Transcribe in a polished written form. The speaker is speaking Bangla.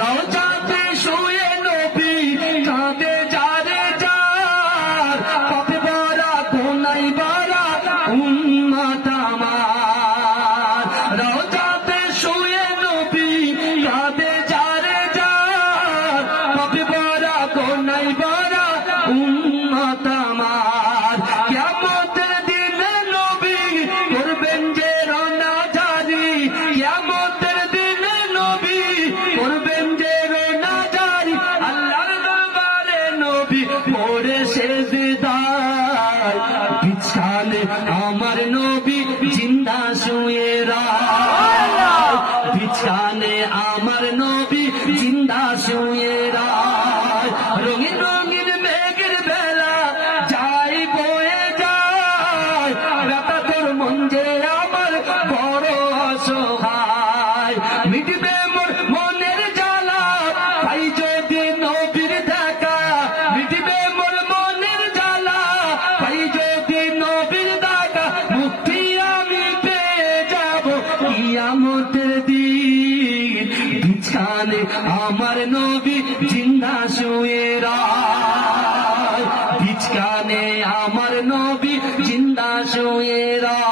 রওজাতে শুয়ে নবী কাঁদে যারে যার, পাপে ভরা গুনায় ভরা উম্মত আমার। রওজাতে শুয়ে নবী কাঁদে যারে যার, পাপে ভরা গুনায় ভরা উম্মত আমার। কিয়ামতের দিনে নবী করবেন যে রওনা জারি, কিয়ামতের দিনে নবী করবেন যে রওনা জারি। আল্লাহর দরবারে নবী পড়ে সেজদায়, বিছানে আমার নবী জিন্দা শুয়ে রায়, বিছানে আমার নবী জিন্দা শুয়ে রায়। রঙিন রঙিন মেঘের বেলা যাই বয়ে যায়, ব্যথা তোর মন যে আমার বড় অসহায়। মিটবে মোর মনের জ্বালা পাই যদি নবীর দেখা, মিটবে মোর মনের জ্বালা পাই যদি নবীর দেখা। মুক্তি আমি পেয়ে যাব কিয়ামতের দিন, বিছানে আমার নবী জিন্দা শুয়ে রায়, বিছানে আমার নবী জিন্দা শুয়ে রায়।